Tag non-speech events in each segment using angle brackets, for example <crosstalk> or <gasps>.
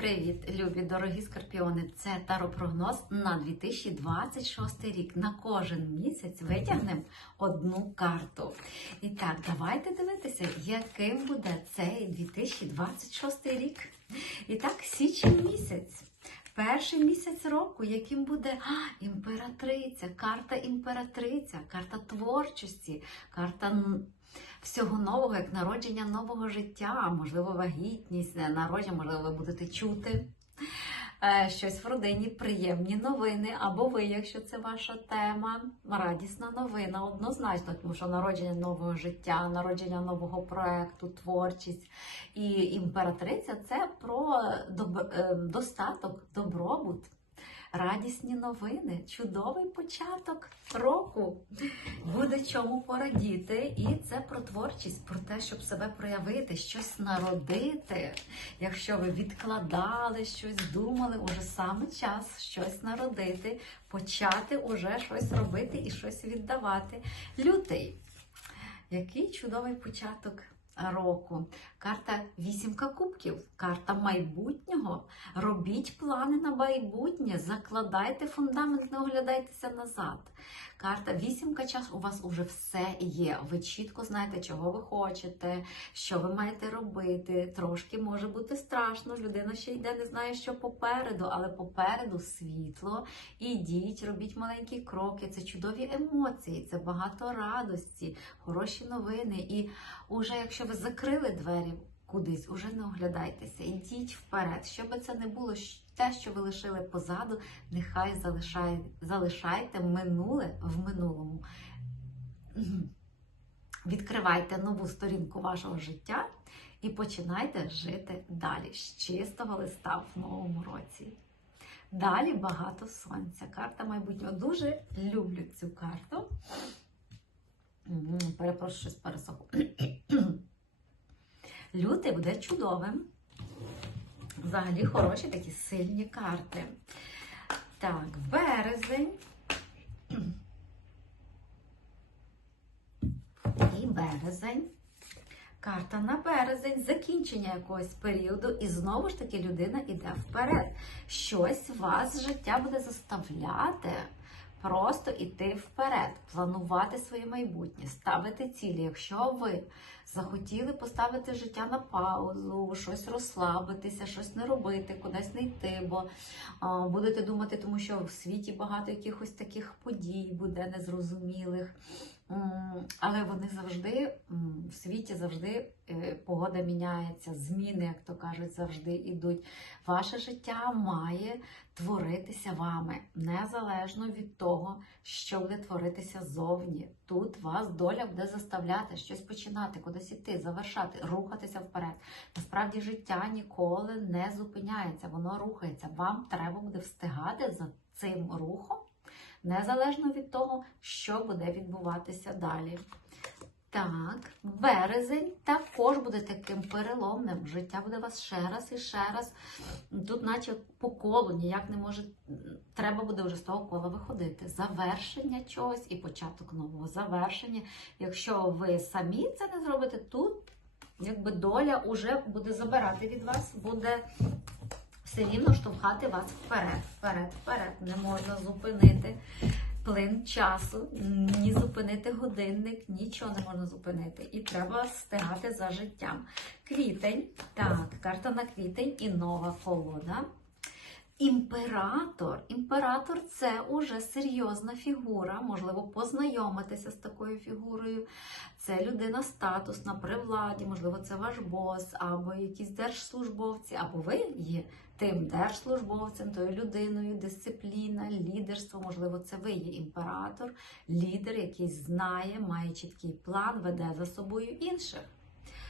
Привіт, любі дорогі скорпіони! Це таропрогноз на 2026 рік. На кожен місяць витягнемо одну карту. І так, давайте дивитися, яким буде цей 2026 рік. І так, січень місяць. Перший місяць року, яким буде а, імператриця, карта імператриця, карта творчості, карта всього нового, як народження нового життя, можливо, вагітність, народження, можливо, ви будете чути. е, Щось в родині, приємні новини, або ви, якщо це ваша тема, радісна новина, однозначно, тому що народження нового життя, народження нового проекту, творчість і імператриця це про доб- е, достаток, добробут. Радісні новини, чудовий початок року. Буде чому порадіти, і це про творчість, про те, щоб себе проявити, щось народити. Якщо ви відкладали щось, думали, уже саме час щось народити, почати уже щось робити і щось віддавати. Лютий. Який чудовий початок року. Карта вісімка кубків, карта майбутнього. Робіть плани на майбутнє, закладайте фундамент, не оглядайтеся назад. Карта вісімка час у вас уже все є. Ви чітко знаєте, чого ви хочете, що ви маєте робити. Трошки може бути страшно. Людина ще йде, не знає, що попереду, але попереду світло. Ідіть, робіть маленькі кроки. Це чудові емоції, це багато радості, хороші новини. І уже якщо ви закрили двері кудись, уже не оглядайтеся, ідіть вперед. Що би це не було, те, що ви лишили позаду, нехай залишає, залишайте минуле в минулому. Відкривайте нову сторінку вашого життя і починайте жити далі з чистого листа в новому році. Далі багато сонця. Карта майбутнього. Дуже люблю цю карту. Перепрошую, щось пересохло. Лютий буде чудовим. Взагалі хороші такі сильні карти. Так, березень. І березень. Карта на березень, закінчення якогось періоду, і знову ж таки людина йде вперед. Щось вас життя буде заставляти просто йти вперед, планувати своє майбутнє, ставити цілі. Якщо ви захотіли поставити життя на паузу, щось розслабитися, щось не робити, кудись не йти, бо а, будете думати, тому що в світі багато якихось таких подій буде незрозумілих. Але вони завжди в світі завжди е, погода міняється, зміни, як то кажуть, завжди йдуть. Ваше життя має творитися вами незалежно від того, що буде творитися зовні. Тут вас доля буде заставляти щось починати, кудись іти, завершати, рухатися вперед. Насправді життя ніколи не зупиняється, воно рухається. Вам треба буде встигати за цим рухом незалежно від того, що буде відбуватися далі. Так, березень також буде таким переломним. Життя буде вас ще раз і ще раз. Тут, наче по колу, ніяк не може. Треба буде вже з того кола виходити. Завершення чогось і початок нового завершення. Якщо ви самі це не зробите, тут якби доля вже буде забирати від вас, буде все рівно штовхати вас вперед, вперед, вперед. Не можна зупинити плин часу, ні зупинити годинник, нічого не можна зупинити. І треба стигати за життям. Квітень, так, карта на квітень і нова колода. Імператор. Імператор це уже серйозна фігура. Можливо, познайомитися з такою фігурою. Це людина статусна при владі, можливо, це ваш бос, або якісь держслужбовці, або ви є тим держслужбовцем, тою людиною, дисципліна, лідерство. Можливо, це ви є імператор, лідер, який знає, має чіткий план, веде за собою інших.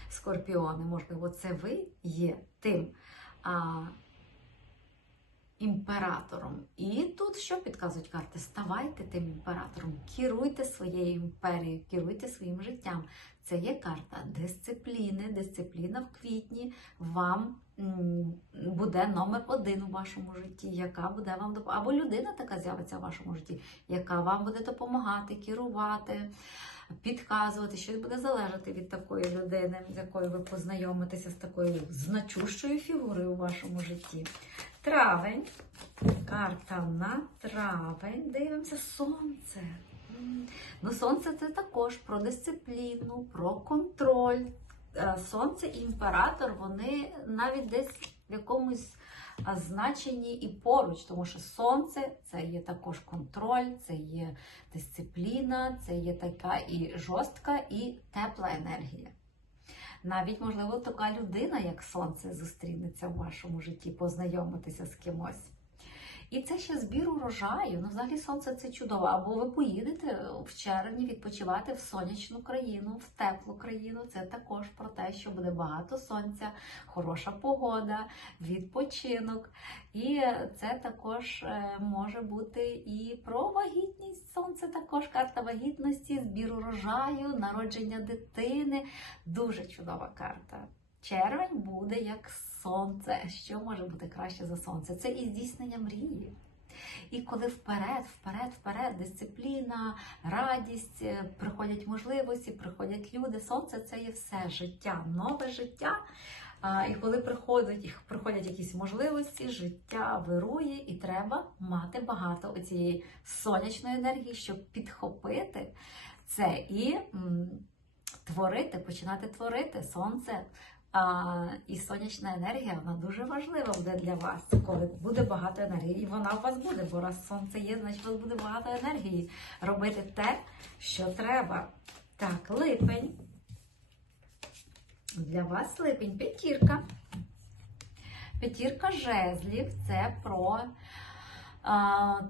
Скорпіони, можливо, це ви є тим. А, імператором. І тут що підказують карти? Ставайте тим імператором, керуйте своєю імперією, керуйте своїм життям. Це є карта дисципліни, дисципліна в квітні вам буде номер один у вашому житті, яка буде вам доп... або людина така з'явиться в вашому житті, яка вам буде допомагати, керувати, підказувати, щось буде залежати від такої людини, з якою ви познайомитеся з такою значущою фігурою у вашому житті. Травень. Карта на травень. Дивимося сонце. Ну, сонце це також про дисципліну, про контроль. Е, Сонце і імператор, вони навіть десь в якомусь значенні і поруч, тому що сонце це є також контроль, це є дисципліна, це є така і жорстка, і тепла енергія. Навіть, можливо, така людина, як сонце, зустрінеться в вашому житті, познайомитися з кимось. І це ще збір урожаю. Ну, взагалі сонце це чудово. Або ви поїдете в червні відпочивати в сонячну країну, в теплу країну. Це також про те, що буде багато сонця, хороша погода, відпочинок. І це також е, може бути і про вагітність. Сонце також карта вагітності, збір урожаю, народження дитини. Дуже чудова карта. Червень буде як сонце. Що може бути краще за сонце? Це і здійснення мрії. І коли вперед, вперед, вперед, дисципліна, радість, е, приходять можливості, приходять люди. Сонце це є все життя, нове життя. І коли приходять, приходять якісь можливості, життя вирує, і треба мати багато цієї сонячної енергії, щоб підхопити це і творити, починати творити. Сонце а, і сонячна енергія вона дуже важлива буде для вас, коли буде багато енергії. І вона у вас буде, бо раз сонце є, значить у вас буде багато енергії робити те, що треба. Так, липень. Для вас липень п'ятірка. П'ятірка жезлів це про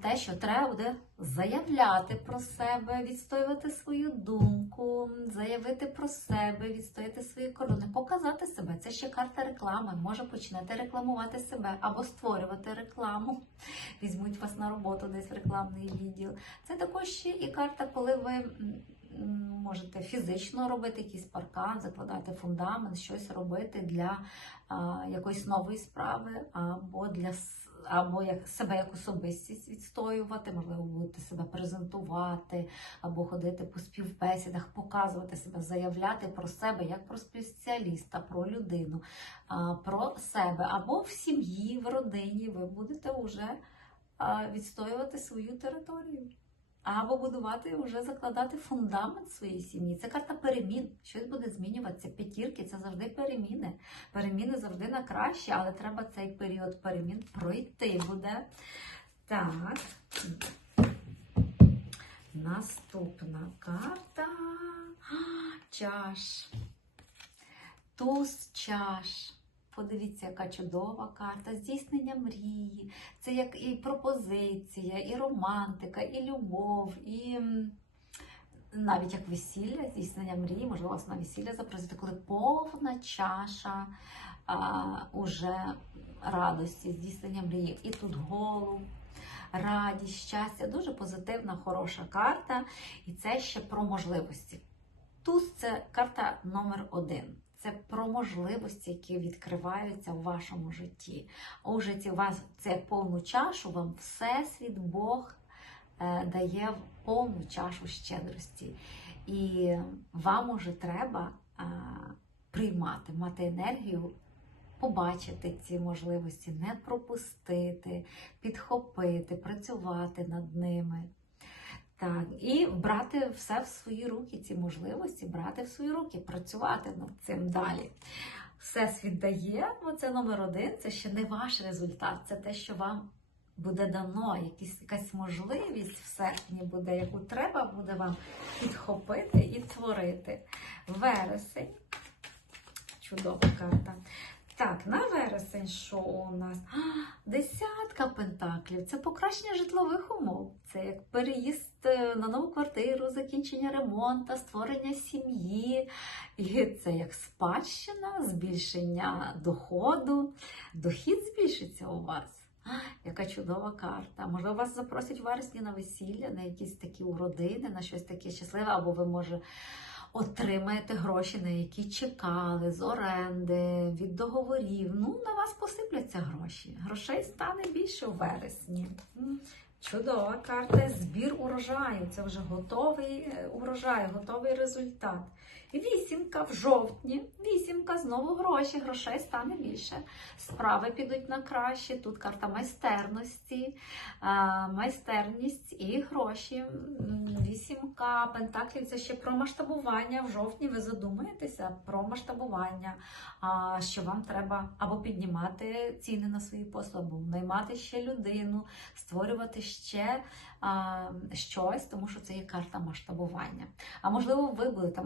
те, що треба буде заявляти про себе, відстоювати свою думку, заявити про себе, відстояти свої кордони, показати себе. Це ще карта реклами. Може почнете рекламувати себе або створювати рекламу. Візьмуть вас на роботу десь в рекламний відділ. Це також ще і карта, коли ви. Можете фізично робити якийсь паркан, закладати фундамент, щось робити для а, якоїсь нової справи, або для або як себе як особистість відстоювати, можливо, будете себе презентувати, або ходити по співбесідах, показувати себе, заявляти про себе як про спеціаліста, про людину, про себе, або в сім'ї, в родині ви будете вже відстоювати свою територію. Або будувати, вже закладати фундамент своєї сім'ї. Це карта перемін. Щось буде змінюватися. П'ятірки це завжди переміни. Переміни завжди на краще, але треба цей період перемін пройти буде. Так. Наступна карта. <gasps> Чаш. Туз чаш. Подивіться, яка чудова карта, здійснення мрії. Це як і пропозиція, і романтика, і любов, і навіть як весілля, здійснення мрії, можливо, вас на весілля запросити, коли повна чаша а, уже радості, здійснення мрії. І тут голуб, радість, щастя. Дуже позитивна, хороша карта. І це ще про можливості. Туз це карта номер один. Це про можливості, які відкриваються в вашому житті. У житті у вас це повну чашу, вам Всесвіт, Бог е, дає повну чашу щедрості. І вам уже треба е, приймати, мати енергію, побачити ці можливості, не пропустити, підхопити, працювати над ними. Так, і брати все в свої руки, ці можливості, брати в свої руки, працювати над цим далі. Всесвіт дає, оце номер один, це ще не ваш результат, це те, що вам буде дано, якісь, якась можливість в серпні буде, яку треба буде вам підхопити і творити. Вересень. Чудова карта. Так, на вересень що у нас? А, десятка пентаклів. Це покращення житлових умов. Це як переїзд е, на нову квартиру, закінчення ремонту, створення сім'ї. І це як спадщина, збільшення доходу. Дохід збільшиться у вас. А, Яка чудова карта. Можливо, вас запросять в вересні на весілля, на якісь такі уродини, на щось таке щасливе, або ви може отримаєте гроші, на які чекали з оренди, від договорів. Ну, на вас посипляться гроші. Грошей стане більше у вересні. Чудова карта. Збір урожаю. Це вже готовий е, урожай, готовий результат. Вісімка в жовтні. Вісімка знову гроші, грошей стане більше. Справи підуть на краще. Тут карта майстерності, майстерність і гроші. Вісімка пентаклів це ще про масштабування. В жовтні ви задумаєтеся про масштабування, що вам треба або піднімати ціни на свої послуги, наймати ще людину, створювати ще щось, тому що це є карта масштабування. А можливо, ви будете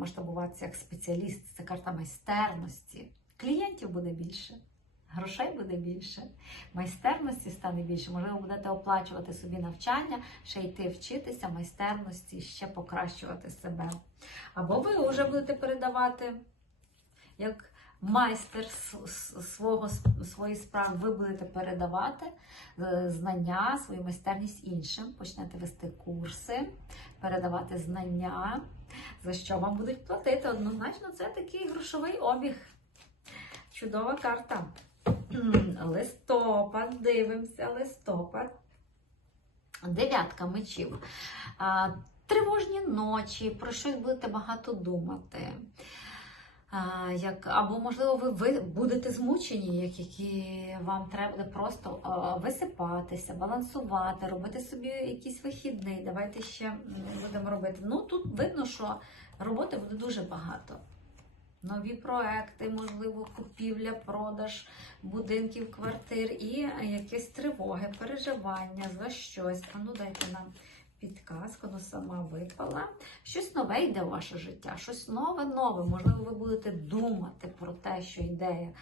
масштабуватися як спеціаліст, це карта майстерності. Клієнтів буде більше. Грошей буде більше, майстерності стане більше. Можливо, будете оплачувати собі навчання, ще йти вчитися майстерності, ще покращувати себе. Або ви вже будете передавати як майстер свого, свої справи, ви будете передавати е, знання, свою майстерність іншим. Почнете вести курси, передавати знання, за що вам будуть платити. Однозначно, це такий грошовий обіг. Чудова карта. <clears throat> Листопад, дивимося, листопад. Дев'ятка мечів. Тривожні ночі, про щось будете багато думати. Як, або, можливо, ви, ви будете змучені, як які вам треба просто висипатися, балансувати, робити собі якийсь вихідний. Давайте ще будемо робити. Ну, тут видно, що роботи буде дуже багато. Нові проекти, можливо, купівля, продаж будинків, квартир і якісь тривоги, переживання за щось. А ну дайте нам підказку, вона сама випала. Щось нове йде в ваше життя, щось нове, нове. Можливо, ви будете думати про те, що йде,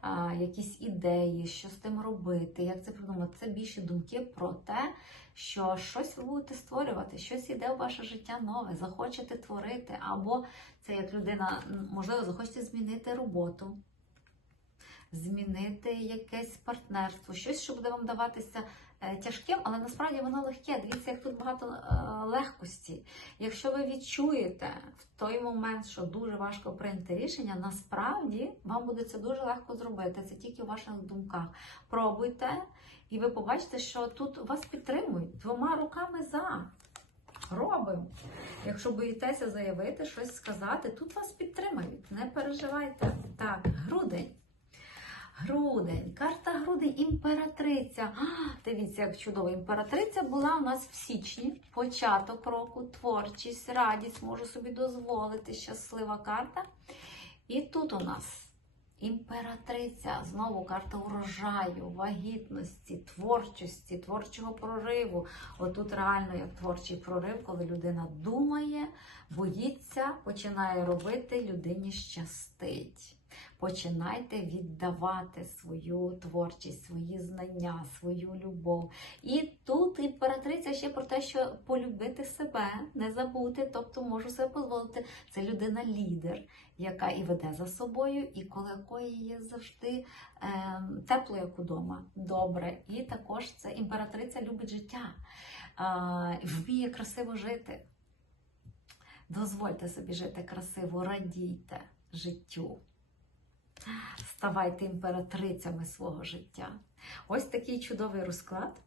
а, якісь ідеї, що з тим робити, як це придумати. Це більше думки про те, що щось ви будете створювати, щось йде в ваше життя нове, захочете творити, або це як людина, можливо, захочете змінити роботу. Змінити якесь партнерство, щось, що буде вам даватися е, тяжким, але насправді воно легке. Дивіться, як тут багато е, легкості. Якщо ви відчуєте в той момент, що дуже важко прийняти рішення, насправді вам буде це дуже легко зробити. Це тільки в ваших думках. Пробуйте, і ви побачите, що тут вас підтримують двома руками за. Робимо. Якщо боїтеся заявити, щось сказати, тут вас підтримають. Не переживайте. Так, грудень. Грудень, карта грудень, імператриця. А, дивіться, як чудово. Імператриця була у нас в січні, початок року, творчість, радість, можу собі дозволити, щаслива карта. І тут у нас імператриця, знову карта урожаю, вагітності, творчості, творчого прориву. Отут реально як творчий прорив, коли людина думає, боїться, починає робити, людині щастить. Починайте віддавати свою творчість, свої знання, свою любов. І тут імператриця ще про те, що полюбити себе, не забути, тобто можу себе дозволити. Це людина-лідер, яка і веде за собою, і коло якої є завжди е, тепло, як удома, добре. І також це імператриця любить життя, е, вміє красиво жити. Дозвольте собі жити красиво, радійте життю. Ставайте імператрицями свого життя. Ось такий чудовий розклад.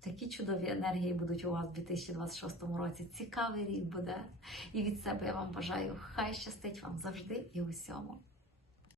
Такі чудові енергії будуть у вас у 2026 році. Цікавий рік буде. І від себе я вам бажаю, хай щастить вам завжди і усьому.